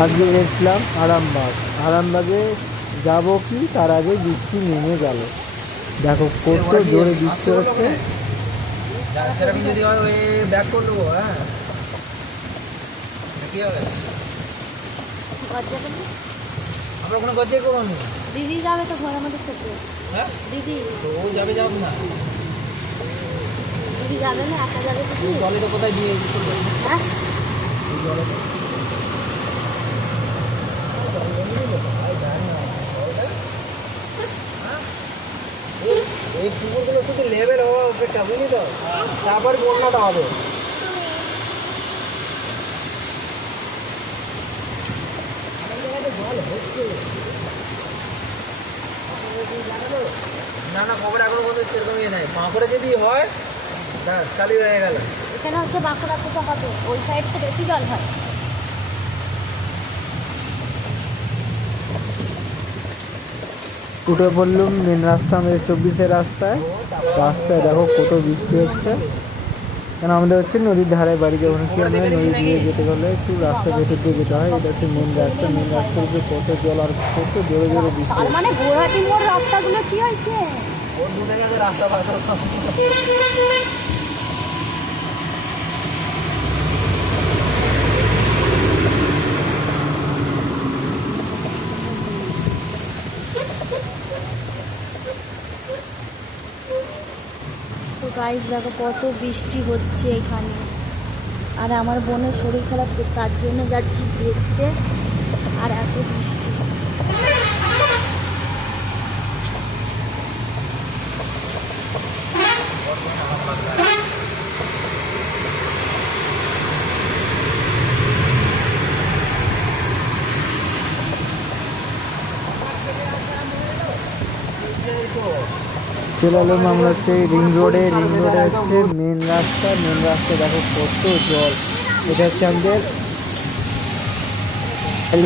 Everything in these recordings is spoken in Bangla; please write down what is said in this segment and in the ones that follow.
আগে এসলাম আরামবাগ। আরামবাগে যাব কি তার আগে বৃষ্টি নেমে গেল। দেখো কত জোরে বৃষ্টি হচ্ছে। সেরকম যদি হয় ওই ব্যাক করে নেবো। হ্যাঁ, কি হবে? আমরা কোনো গজ্জে করবো না। দিদি যাবে তো ঘর আমাদের সাথে। হ্যাঁ, দিদি তো ও যাবে, যাবে না। দিদি যাবে না, একা যাবে তো। জলে তো কোথায় দিয়ে হ্যাঁ, জলে তো এই পুকুরগুলো শুধু লেভেল হওয়া অপেক্ষা, বুঝলি তো, তারপর বন্যাটা হবে। জল হচ্ছে না, না, খবর এখনো পর্যন্ত সেরকম ইয়ে নাই। বাঁকুড়া যদি হয় ব্যাস খালি হয়ে গেল। এখানে হচ্ছে বাঁকুড়া তো হবে, ওই সাইড তো বেশি জল হয়। উঠে পড়লাম মেন রাস্তা, আমাদের 24-এর রাস্তায়। রাস্তায় দেখো কত বৃষ্টি হচ্ছে, কেন আমাদের হচ্ছে নদীর ধারে বাড়ি। যখন কি আমাদের নদী দিয়ে যেতে গেলে একটু রাস্তা ভেতর দিয়ে যেতে হয়। এটা হচ্ছে মেন রাস্তা। মেন রাস্তার উপরে কত জল আর কত জোরে জোরে বৃষ্টি আর হচ্ছে। মানে গোড়াটি মোড় রাস্তাগুলো কি হয়েছে? ওর দুটো গেছে রাস্তা পাশে। তো গাইস দেখো কত বৃষ্টি হচ্ছে এখানে। আর আমার বোনের শরীর খারাপ, তো তার জন্য যাচ্ছি দেখতে। আর এত বৃষ্টি, চলে এলাম আমরা হচ্ছে রিং রোডে। রিং রোডে হচ্ছে মেন রাস্তা। মেন রাস্তা দেখো কত জল। এটা হচ্ছে আমাদের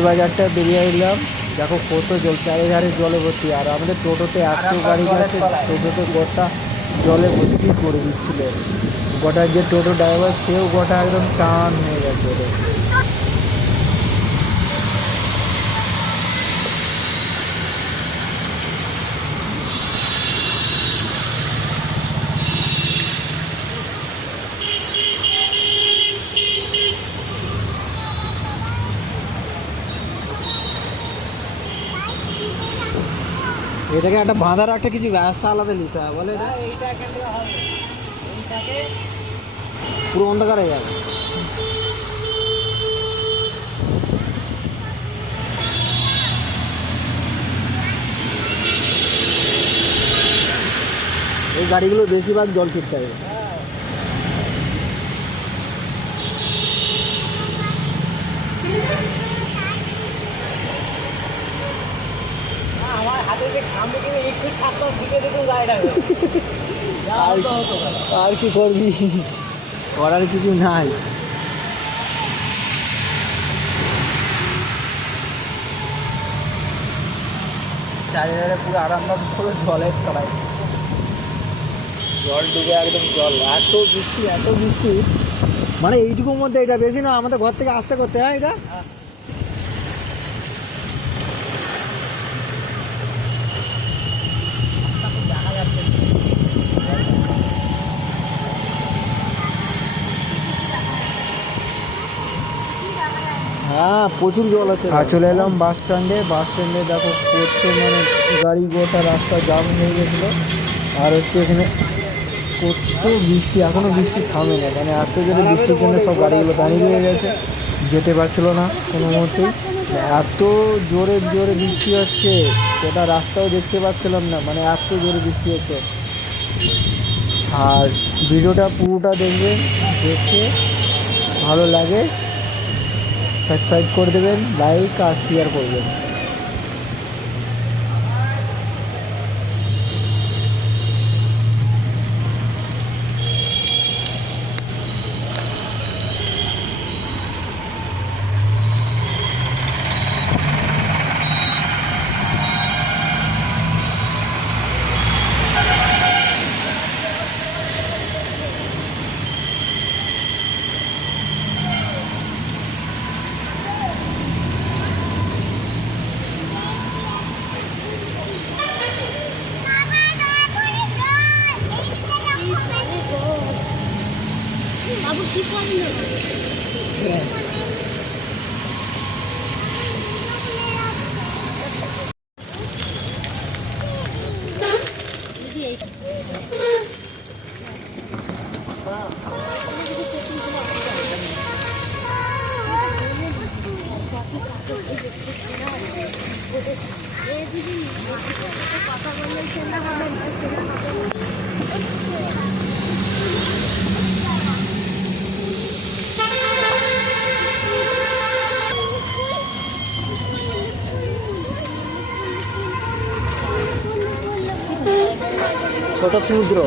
বাজারটা বেরিয়ে এলাম। দেখো কত জল, চারিধারে জলে ভর্তি। আর আমাদের টোটোতে এত গাড়ি যাচ্ছে, টোটোতে গোটা জলে ভর্তি করে দিচ্ছিল। গোটা যে টোটো ড্রাইভার, সেও গোটা একদম টান হয়ে গেছে। এটাকে একটা বাঁধার একটা কিছু ব্যবস্থা আলাদা নিতে হবে, বলে এটা পুরো অন্ধকার হয়ে যাবে। এই গাড়িগুলো বেশিরভাগ জল ছিটতে হবে। আমার হাতে যে খামে কিনে একটু থাকতাম, দিকে দেখুন গাড়িটা আর কি করবি, করার কিছু নাই। চারিধারে পুরো আরামবাগ পুরো জলের তলায়, জল ডুবে একদম জল। এত বৃষ্টি, এত বৃষ্টি, মানে এইটুকুর মধ্যে। এটা বেশি না, আমাদের ঘর থেকে আসতে করতে হয় এটা। হ্যাঁ, প্রচুর জল আছে। আর চলে এলাম বাস স্ট্যান্ডে। বাস স্ট্যান্ডে দেখো কত মানে গাড়ি, গোটা রাস্তা জাম হয়ে গেছিলো। আর হচ্ছে এখানে কত বৃষ্টি, এখনও বৃষ্টি থামে না। মানে এত জোরে বৃষ্টির জন্য সব গাড়িগুলো দাঁড়িয়ে রয়ে গেছে, যেতে পারছিলো না কোনো মুহূর্তেই। এত জোরে জোরে বৃষ্টি হচ্ছে, গোটা রাস্তাও দেখতে পাচ্ছিলাম না, মানে এত জোরে বৃষ্টি হচ্ছে। আর ভিডিওটা পুরোটা দেখবেন, দেখে ভালো লাগে সাবস্ক্রাইব করে দেবেন, লাইক আর শেয়ার করবেন। কথা বললে চেনা হবে না, চেনা হবে না। ছোট সমুদ্র।